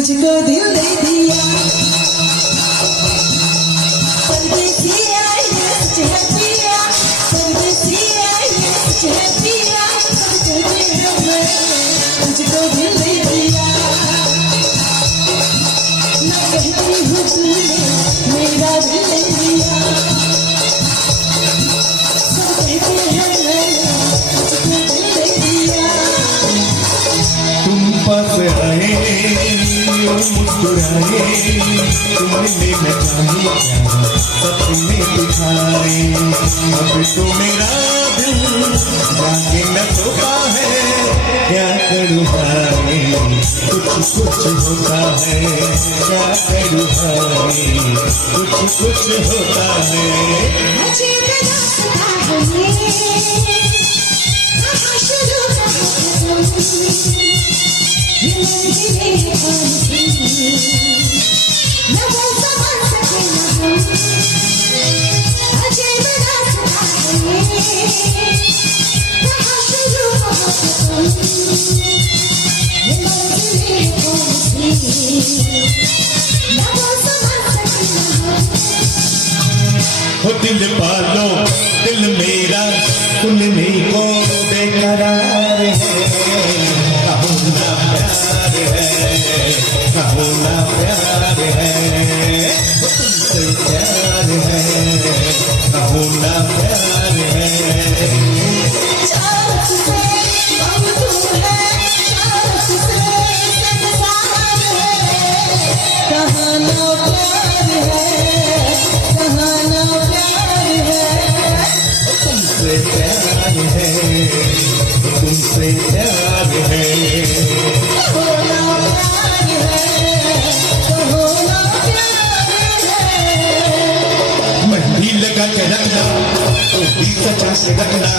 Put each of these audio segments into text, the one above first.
तुझको दिल दे दिया परदेसिया ये सच है पिया परदेसिया ये सच है पिया तुझको दिल दे दिया मैं कहती हूँ तूने मेरा दिल ले लिया सब कहते हैं मैंने तुझको दिल दे दिया तुम पास आए मुस्कुराए तुमने न जाने क्या सपने दिखाए अब तो मेरा दिल जाके न सोता है क्या करूँ भाई कुछ कुछ होता है क्या करूँ भाई कुछ कुछ होता है अजीब रास्ता है ये कहाँ शुरू कहाँ मैं वो समझ सके न हम अजीब रास्ता है ये कहाँ शुरू कहाँ खत्म ये मंजिलें कौन सी मैं वो समझ सके न हम हो दिल पालो दिल मेरा सुनने को बेकरार है कहो ना प्यार है कहो ना प्यार है हो तुमसे प्यार है कहो ना प्यार है चाहत से हम तुम है चाहत से संसार है कहाँ ना प्यार है कहाँ ना प्यार है तुमसे प्यार है तुमसे प्यार है कहो ना प्यार है कहो ना प्यार है मेहंदी लगा के रखना तो भी सजा के रखना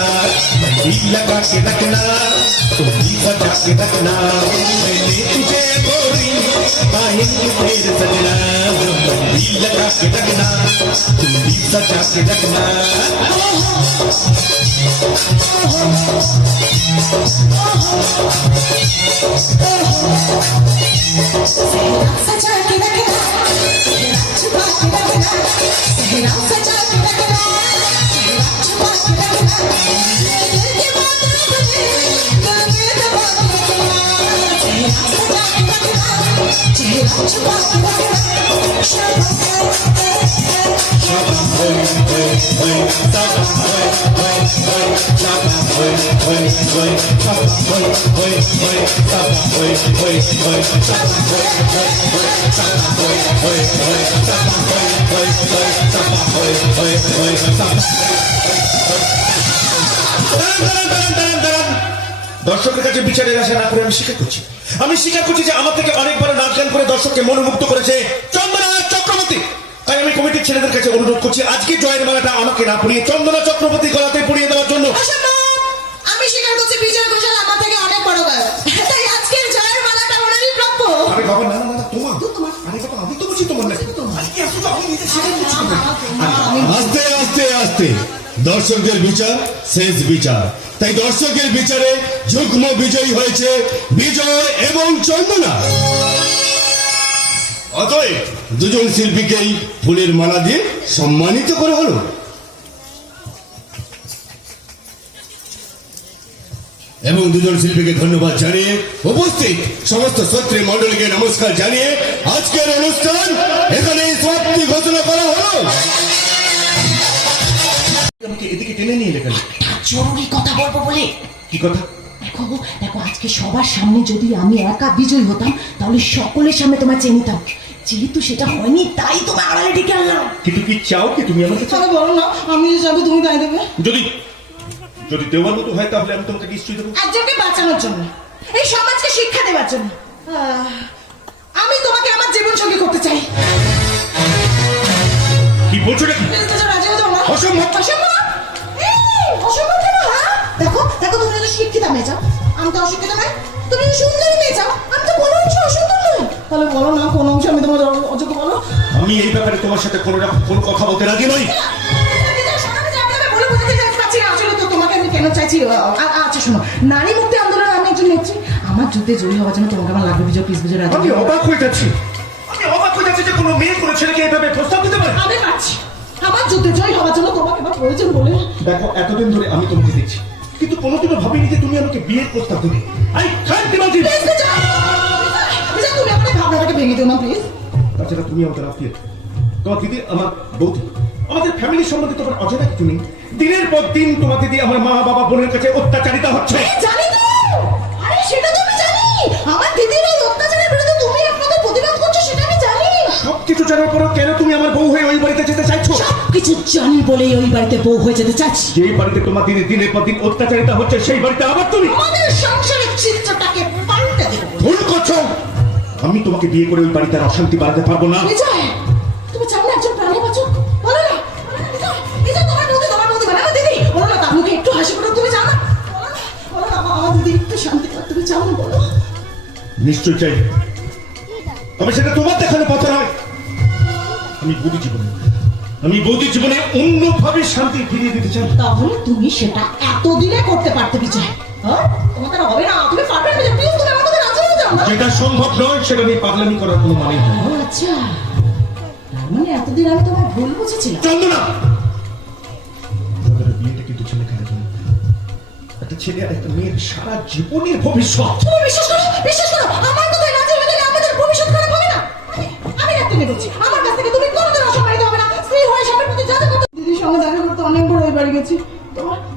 मेहंदी लगा के रखना तो भी सजा के रखना मैंने तुझे गोरी पाएंगे तेरे सजना मेहंदी लगा के रखना तू भी सजा के रखना सहरा सजा के रखना सहरा छुपा के रखना सहरा सजा के रखना सहरा छुपा के रखना ये दिल की बात न बुझे गाने दबा के रखना सहरा सजा के रखना चेहरा छुपा के रखना Shabam hoy hoy hoy sabam hoy hoy hoy shabam hoy hoy hoy sabam hoy hoy hoy sabam hoy hoy hoy sabam hoy hoy hoy sabam hoy hoy hoy sabam hoy hoy hoy sabam hoy hoy hoy sabam দর্শকের কাছে বিচারের আশা না করে আমি স্বীকার করছি যে আমার থেকে অনেক বড় নাচ গান করে দর্শককে মনোমুগ্ধ করেছে চন্দনা চক্রবর্তী তাই আমি কমিটির ছেলেদের কাছে অনুরোধ করছি আজকে জয়ের মালাটা আমাকে না পরিয়ে চন্দনা চক্রবর্তী গলাতে পরিয়ে দেওয়ার জন্য আমি স্বীকার করছি বিজয় ঘোষাল আমার থেকে অনেক বড় গায়ক তাই আজকের জয়ের মালাটা ওনারই প্রাপ্য আরে বাবা না না তোমার আরে বাবা আমি তো বলছি তোমার না আজকে আসলে আমি নিজে স্বীকার করছি আস্তে আস্তে আস্তে দর্শকদের বিচার শেষ বিচার তাই দর্শকের বিচারে যুগ্ম বিজয়ী হয়েছে বিজয় এবং চন্দনা অতএব দুজন শিল্পীকেই ফুলের মালা দিয়ে সম্মানিত করা হলো এবং দুজন শিল্পীকে ধন্যবাদ জানিয়ে উপস্থিত সমস্ত শ্রোতৃ মণ্ডলীকে নমস্কার জানিয়ে আজকের অনুষ্ঠান এখানে সমাপ্তি ঘোষণা করা হলো আমাকে এদিকে টেনে নিয়ে লেখা জরুরি কথা বলবো বলে কি কথা দেখো দেখো আজকে সবার সামনে যদি আমি একা বিজয়ী হতাম তাহলে সকলের সামনে তোমার চেয়ে নিতাম যেহেতু সেটা হয়নি তাই তোমার আড়ালে ডেকে আনলাম কিন্তু কি চাও কি তুমি আমাকে তবে বলো না আমি যে যাবো তুমি তাই দেবে যদি যদি দেওয়ার মতো হয় তাহলে আমি তোমাকে নিশ্চয়ই দেবো একজনকে বাঁচানোর জন্য এই সমাজকে শিক্ষা দেওয়ার জন্য আমি তোমাকে আমার জীবন সঙ্গী করতে চাই কি বলছো নাকি রাজি হতো না অসম্ভব অসম্ভব অসম্ভব কেন দেখো দেখো তুমি যদি শিক্ষিত মেয়ে চাও আমি তো অশিক্ষিত নয় তুমি সুন্দরী মেয়ে চাও আমি তো কোনো অংশ অসুন্দর নই তাহলে বলো না কোন অংশ আমি তোমার অযোগ্য বলো আমি এই ব্যাপারে তোমার সাথে কোনো কথা বলতে রাজি নই কেন চাইছি আচ্ছা শোনো নারী মুক্তি আন্দোলন আমি একজন নেত্রী আমার আমার যুদ্ধে জয়ী হওয়ার জন্য তোমাকে আমার লাগবে বিজয়, প্লিজ বিজয় রাজি। আমি অবাক হয়ে যাচ্ছি, আমি অবাক হয়ে যাচ্ছি যে কোনো মেয়ে কোনো ছেলেকে এইভাবে প্রস্তাব দিতে পারে। আমি পাচ্ছি আমার যুদ্ধে জয়ী হওয়ার জন্য তোমাকে আমার প্রয়োজন বলে। দেখো এতদিন ধরে আমি তোমাকে দেখছি, কিন্তু কোনোদিনও ভাবিনি যে তুমি আমাকে বিয়ের প্রস্তাব দেবে। I can't imagine. প্লিজ বিজয়, বিজয় তুমি আমার ভাবনাটাকে ভেঙে দিও না প্লিজ। তাছাড়া তুমি আমাদের আত্মীয়, তোমার দিদি আমার বৌদি, আমাদের ফ্যামিলির সম্বন্ধে তোমার অজানা কিছু নেই। দিনের পর দিন তোমার দিদি আমার মা বাবা বোনের কাছে অত্যাচারিত হচ্ছে। জানি তো, আরে সেটা তো আমি জানি। আমার দিদির এই অত্যাচারের বিরুদ্ধে তুমি আপনাদের প্রতিবাদ করছো, সেটা আমি জানি। সবকিছু জানার পরও কেন তুমি আমার বউ হয়ে ওই বাড়িতে যেতে চাইছো? সবকিছু জানি বলেই ওই বাড়িতে বউ হয়ে যেতে চাচ্ছি। যেই বাড়িতে তোমার দিদি দিনের পর দিন অত্যাচারিত হচ্ছে, সেই বাড়িতে আবার তুমি আমাদের সংসারের চিত্রটাকে পাল্টে দেবো। ভুল করছো। আমি তোমাকে বিয়ে করে ওই বাড়িতে আর অশান্তি বাড়াতে পারবো না। বিজয়, তুমি চাও না একজন প্রাণী বাঁচুক? বলো না, বিজয়, বিজয় তোমার নদী বানানো দিদি। বলো না তার মুখে একটু হাসি ফোটাক, তুমি চাও না? বলো না আমার দিদি একটু শান্তি পাক, তুমি চাও না? বলো। নিশ্চয় চাই, তবে সেটা তোমার দেখানো কথা নয়। আমি বৌদি জীবনে অন্যভাবে শান্তি ফিরিয়ে দিতে চাই। তাহলে তুমি সেটা এতদিনে করতে পারতে বিজয়। হ্যাঁ, তোমার দ্বারা হবে না, তুমি পারবে না বিজয়, প্লিজ তুমি আমার মধ্যে রাজি হয়ে যাও না। যেটা সম্ভব নয় সেটা নিয়ে পাগলামি করার কোনো মানে নেই। ও আচ্ছা, তার মানে এতদিন আমি তোমার ভুল বুঝেছিলাম। চন্দনা, আমাদের বিয়েটা কিন্তু ছেলে খেলা নয়। একটা ছেলে আর একটা মেয়ের সারা জীবনের ভবিষ্যৎ। তুমি বিশ্বাস করো, বিশ্বাস করো, আমার কথায় রাজি হয়ে গেলে আমাদের ভবিষ্যৎ খারাপ হবে না। আমি রাখতে বলছি, আমার কাছ থেকে তুমি কোনোদিন অসম্মানিত হবে না। স্ত্রী হয়ে সবার প্রতি যা যা করতে। দিদির সঙ্গে দেখা করতে অনেকবার ওই বাড়ি গেছি।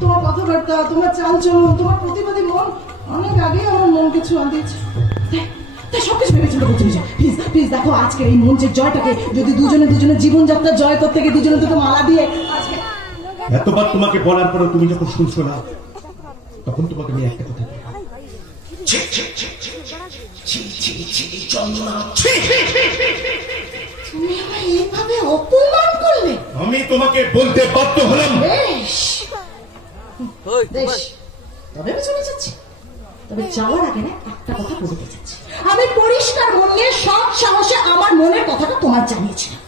তোমার কথাবার্তা, তোমার চালচলন, তোমার প্রতিবাদী মন অনেক আগে আমার মনকে ছোঁয়া দিয়েছে। তাই সবকিছু ভেবে চিন্তা করতে বিজয়, প্লিজ প্লিজ দেখো আজকে এই মঞ্চের জয়টাকে যদি দুজনের জীবনযাত্রা জয় করতে গিয়ে দুজনে দুটো মালা দিয়ে আজকে। এতবার তোমাকে বলার পরে তুমি যখন শুনছো না, তখন তোমাকে আমি একটা কথা বলি। তুমি আমায় এইভাবে অপমান করলে? আমি তোমাকে বলতে বাধ্য হলাম। বেশ বেশ, তবে আমি চলে যাচ্ছি। তবে যাওয়ার আগে না একটা কথা বলতে চাচ্ছি। আমি পরিষ্কার মন নিয়ে সৎ সাহসে আমার মনের কথাটা তোমার জানিয়েছিলাম।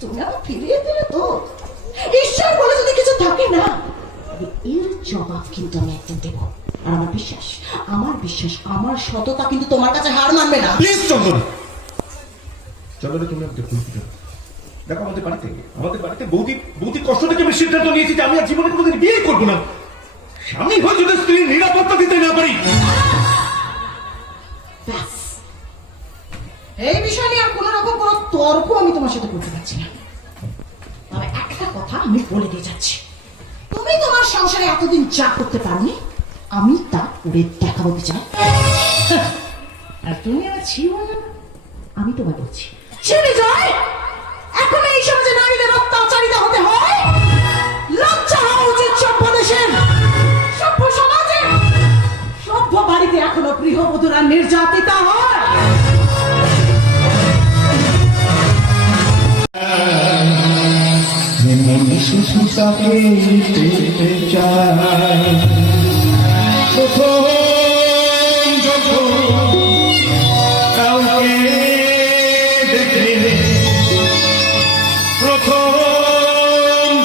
তুমি আমার ফিরিয়ে দিলে তো। ঈশ্বর বলে যদি কিছু থাকে না, তবে এর জবাব কিন্তু আমি একদিন দেব। আর আমার বিশ্বাস, আমার সততা কিন্তু তোমার কাছে হার মানবে না। প্লিজ চন্দনা, চন্দনা তুমি আমাকে ভুল দিও। দেখো আমাদের বাড়িতে বৌদি কষ্ট থেকে আমি সিদ্ধান্ত নিয়েছি যে আমি আর জীবনে কোনোদিন বিয়ে করবো না। স্বামী হয়ে যদি স্ত্রীর নিরাপত্তা দিতে না পারি। ব্যাস, এই বিষয় নিয়ে আর কোন রকম কোন তর্ক আমি তোমার সাথে করতে পারছি না। তবে একটা কথা আমি বলে দিয়ে যাচ্ছি, তুমি তোমার সংসারে এতদিন যা করতে পারোনি, আমি তা করে দেখাবো বিজয়। আর তুমি আমার ছি বললে না, আমি তোমায় বলছি ছি বিজয়। এখন এই সমাজে নারীদের অত্যাচারিত হতে হয়, লজ্জা হওয়া উচিত সভ্য দেশের, সভ্য সমাজে, সভ্য বাড়িতে এখনো গৃহবধূরা নির্যাতিতা হয়। শিশুটাকে পেতে চায় প্রথম যখন কাউকে দেখে, প্রথম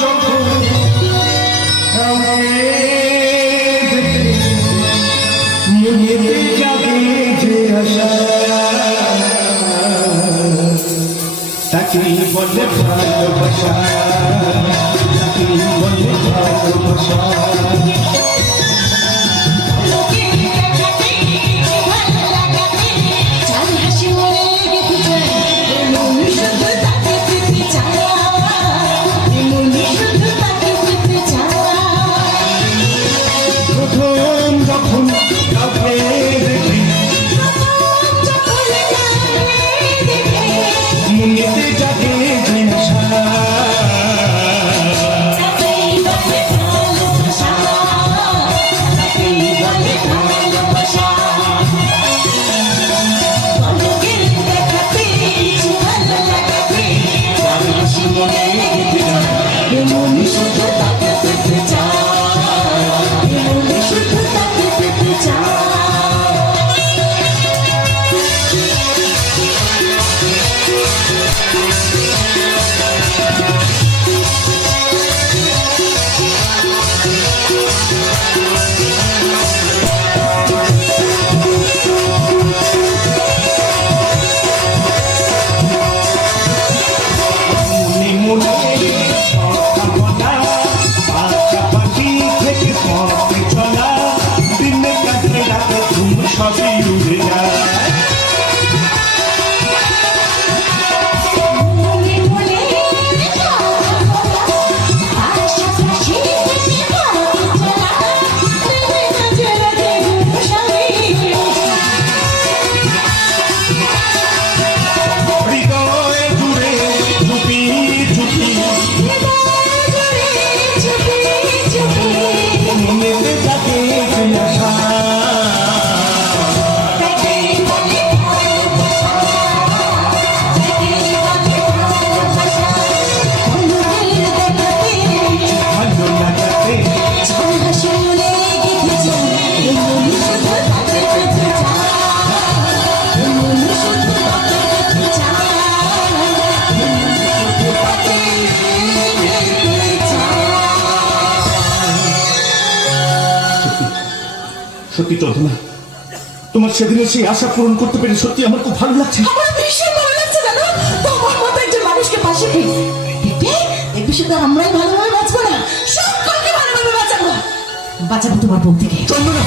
যখন কাউকে দেখে মনেতে জাগে যে আশা, তাকে বলে ভালোবাসা, তাকে বলে ভালোবাসা। সত্যি চন্দনা, তোমার সেদিনের সেই আশা পূরণ করতে পেরে সত্যি আমার খুব ভালো লাগছে। আমার ভীষণ ভালো লাগছে জানো, তোমার মতো একজন মানুষকে পাশে পেয়ে। দেখবে দেখবে শুধু আমরাই ভালোভাবে বাঁচবো না, সকলকে ভালোভাবে বাঁচাবো। বাঁচাবো তোমার বোন থেকে। চন্দনা,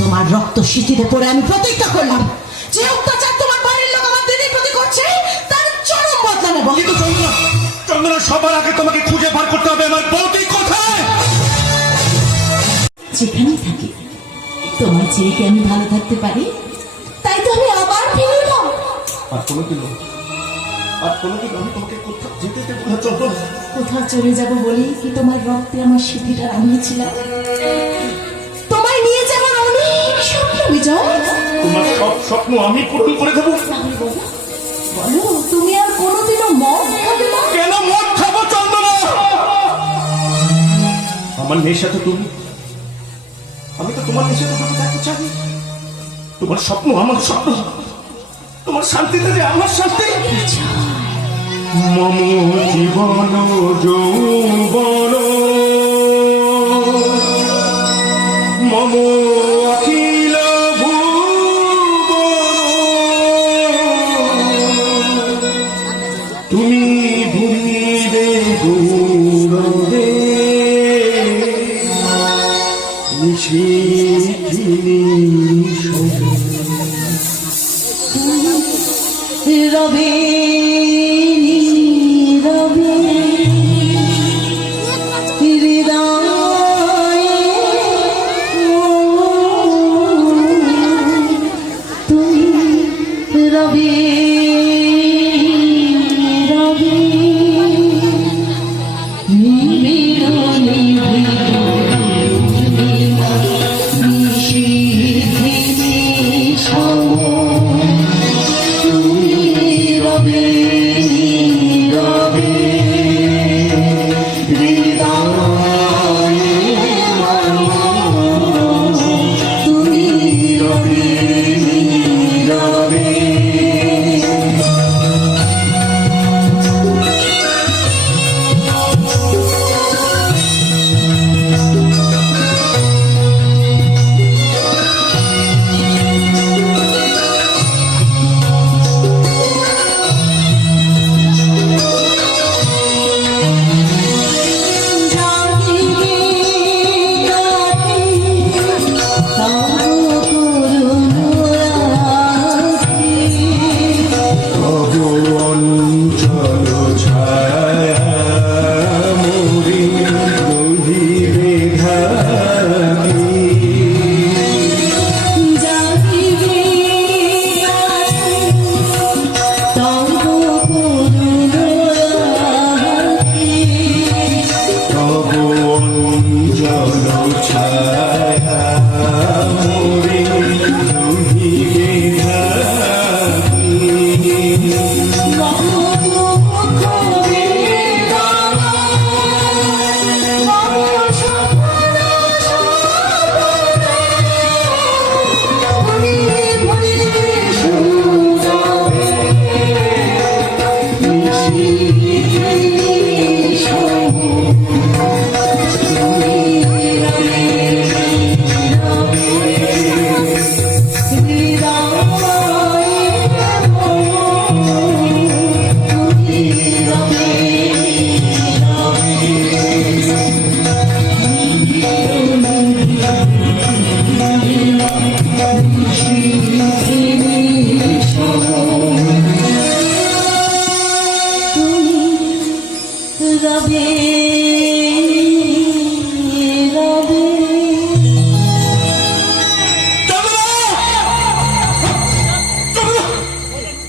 তোমার রক্ত সিঁথিতে পড়ে আমি প্রতিজ্ঞা করলাম, যে অত্যাচার তোমার বাড়ির লোক আমার দিদির প্রতি করছে তার চরম বদলা নেব। কিন্তু চন্দনা, চন্দনা, সবার আগে তোমাকে খুঁজে বার করতে হবে আমার বৌদি কোথায়। যেখানেই থাকি তোমার চেয়ে কি আমি ভালো থাকতে পারি? তাই তো আমি আবার ফিরে এলাম। আর কোনোদিন আমি তোমাকে কোথাও যেতে দেবো না চন্দনা। কোথাও চলে যাব বলেই কি তোমার রক্তে আমার স্মৃতিটা রাঙিয়েছিলাম? তোমায় নিয়ে যাবার অনেক স্বপ্ন বিজয়। তোমার সব স্বপ্ন আমি পূরণ করে দেবো। তাহলে বলো, বলো তুমি আর কোনোদিনও মদ খাবে না? কেন মদ খাবো চন্দনা? আমার মেয়ের সাথে তুমি, আমি তো তোমার মেয়ের সাথে তুমি থাকতে চাই। তোমার স্বপ্ন আমার স্বপ্ন, তোমার শান্তিতে যে আমার শান্তি। মম জীবন যৌবন মম অখিল ভুবন, তুমি ভুলিবে গৌরবে নিশিথিনী রবে রবে হৃদয়ে তুমি রবে রবে নিবিড়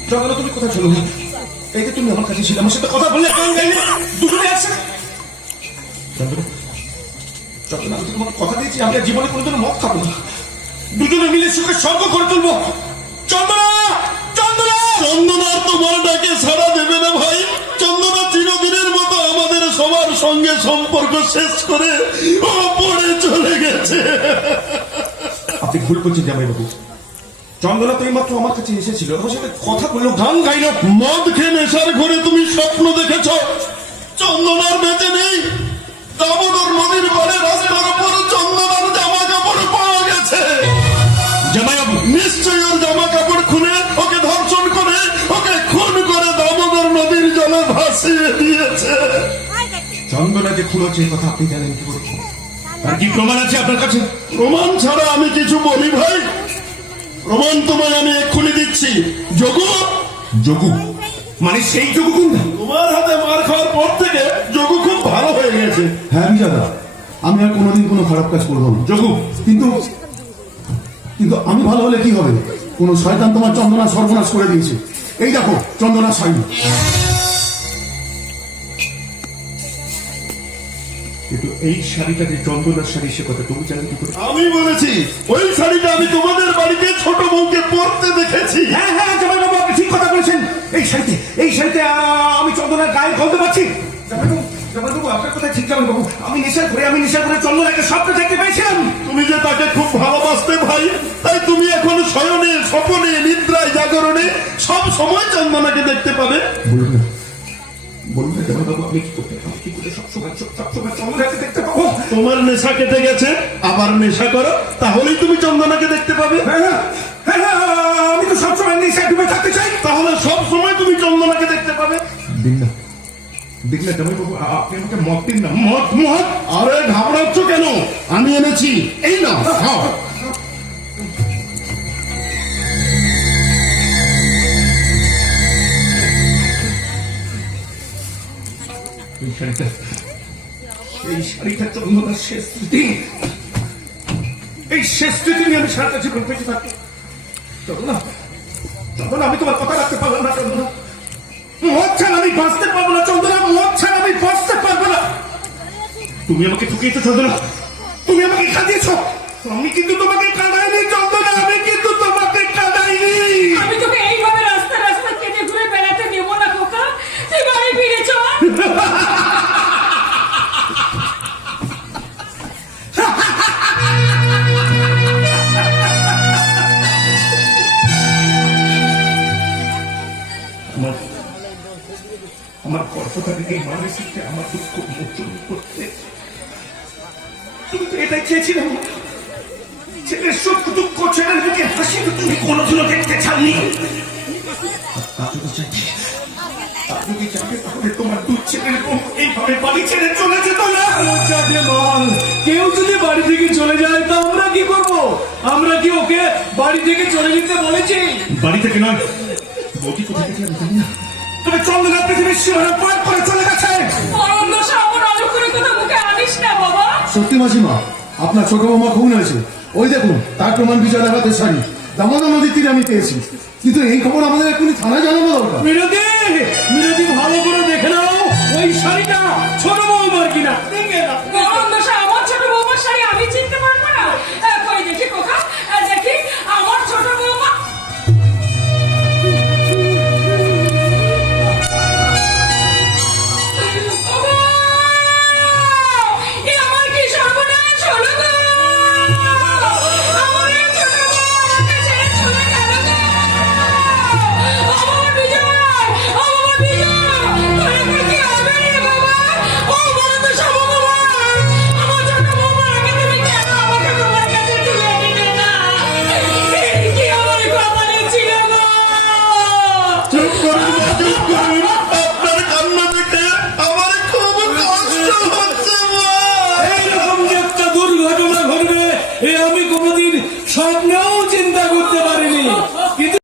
চন্দনা, তুমি কোথায় চলো? এই যে তুমি আমার কাছে ছিল, আমার সাথে কথা বললে গান গাইলে, দুজনে আসছে। চন্দনা, চন্দনা, আমি তো তোমাকে কথা দিয়েছি আমি আর জীবনে কোনোদিন মদ খাবো না। দুজনে মিলে সুখে স্বর্গ করে তুলবো। চন্দনা, চন্দনা, চন্দনার তোমার ডাকে সাড়া দেবে না ভাই। চন্দনা চিরদিনের মতো আমাদের সবার সঙ্গে সম্পর্ক শেষ করে ও পড়ে চলে গেছে। আপনি ভুল করছেন জামাইবাবু। চন্দনা তো এইমাত্র আমার কাছে এসেছিল, আমার সাথে কথা বললো, গান গাইলো। মদ খেয়ে নেশার ঘরে তুমি স্বপ্ন দেখেছ চন্দনার বেঁচে নেই। দামোদর নদীর পাড়ে রাস্তার উপর চন্দনার জামা কাপড় পাওয়া গেছে। ভাসিয়ে দিয়েছে। চন্দনা যে খুন হচ্ছে এই কথা আপনি জানেন কি করে? আর কি প্রমাণ আছে আপনার কাছে? প্রমাণ ছাড়া আমি কিছু বলি ভাই? প্রমাণ তোমায় আমি এক্ষুনি দিচ্ছি। যোগু, যোগু মানে সেই যোগু কোনটা? তোমার হাতে মার খাওয়ার পর থেকে যোগু খুব ভালো হয়ে গেছে। হ্যাঁ বিজয়দা, আমি আর কোনোদিন কোনো খারাপ কাজ করবো না। যোগু কিন্তু কিন্তু আমি ভালো হলে কি হবে? কোন শয়তান তোমার চন্দনা সর্বনাশ করে দিয়েছে। এই দেখো চন্দনা শাড়ি। কিন্তু এই শাড়িটা যে চন্দনার শাড়ি সে কথা তুমি জানেন কি করে? আমি বলেছি ওই শাড়িটা আমি তোমাদের বাড়িতে ছোট বউকে পরতে দেখেছি। হ্যাঁ হ্যাঁ জামাইবাবু, আপনি ঠিক কথা বলেছেন। এই শাড়িতে আমি চন্দনার গায়ে গলতে পারছি। জামাইবাবু আপনার কথা ঠিক। জামাইবাবু আমি নেশা করে চন্দনাকে স্বপ্ন দেখতে পেয়েছিলাম। তুমি যে তাকে খুব ভালোবাসতে ভাই, তাই তুমি এখন শয়নে স্বপনে নিদ্রায় জাগরণে সব সময় চন্দনাকে দেখতে পাবে। বলুন না জামাইবাবু, আমি কি করে সবসময় চন্দনাকে দেখতে পাবো? তোমার নেশা কেটে গেছে, আবার নেশা করো, তাহলেই তুমি চন্দনাকে দেখতে পাবে। আমি তো সবসময় নেশায় ডুবে থাকতে চাই। তাহলে সব সময় তুমি চন্দনাকে দেখতে পাবে। দিন না জামাইবাবু, আপনি আমাকে মত দিন না। মত মত, আরে ঘাবড়াচ্ছ কেন? আমি এনেছি, এই না খাও। এই শাড়িটা চন্দনার শেষ স্মৃতি। এই শেষ স্মৃতি নিয়ে আমি সারাটা জীবন বেঁচে থাকি। চন্দনা, আমি তোমার কথা রাখতে পারলাম না। চন্দনা, মদ ছাড়া আমি বাঁচতে পারবো না। চন্দনা, মদ ছাড়া আমি বাঁচতে পারবো না। তুমি আমাকে ঠকিয়েছো চন্দনা, তুমি আমাকে কাঁদিয়েছো। আমি কিন্তু তোমাকে কাঁদাইনি চন্দনা, আমি কিন্তু তোমাকে কাঁদাইনি। আমি তোকে এইভাবে রাস্তা রাস্তা কেটে ঘুরে বেড়াতে দেবো না খোকা, তুই বাড়ি ফিরে চল। আমার গর্ভধারী এই মানুষকে আমার দুঃখ মোচন করতে তুমি তো এটাই চেয়েছিলে। ছেলের সুখ দুঃখ, ছেলের মুখে হাসি তো তুমি কোনোদিনও দেখতে চাননি। যদি চাইবে তাহলে তোমার দু ছেলের এইভাবে বাড়ি ছেড়ে চলে যেত না। কেউ যদি বাড়ি থেকে চলে যায় তা আমরা কি করব? আমরা কি ওকে বাড়ি থেকে চলে যেতে বলেছি? বাড়ি থেকে নয়, বৌদি কোথায় গেছে আমি জানি না। তবে চন্দনা পৃথিবীর সীমানা পার করে চলে গেছে। অরণ্যসা আমার অলক্ষণের কথা মুখে আনিস না বাবা। সত্যি মাসিমা, আপনার ছোট বৌমা খুন হয়েছে। ওই দেখুন তার প্রমাণ বিজয় হাতের শাড়ি দামোদা নদীর তীরে আমি পেয়েছি। কিন্তু এই খবর আমাদের এখনই থানায় জানানো দরকার। মিনতি ভালো করে দেখে নাও ওই শাড়িটা ছোট বৌমার কিনা। অরণ্যসা আমার ছোট বৌমার শাড়ি আমি চিনতে পারবো না? কই দেখি খোকা, দেখি আমার ছোট বৌমা। এ আমার কি সর্বনাশ হলো গো! আমার এই ছোট বউ আমাকে ছেড়ে চলে গেল গো! আমার বিজয়! আমার বিজয়! তোর এবার কি হবে রে বাবা? ও বরদশা ভগবান! আমার ছোট বৌমাকে তুমি কেন আমাকে তোমার কাছে তুলে দিলে না? এই কি আমার কপালে ছিল গো! চুপ করুন, চুপ করুন। আপনার কান্না দেখে আমার খুব কষ্ট হচ্ছে মা। এইরকম যে একটা দুর্ঘটনা ঘটবে এ আমি কোনোদিন স্বপ্নেও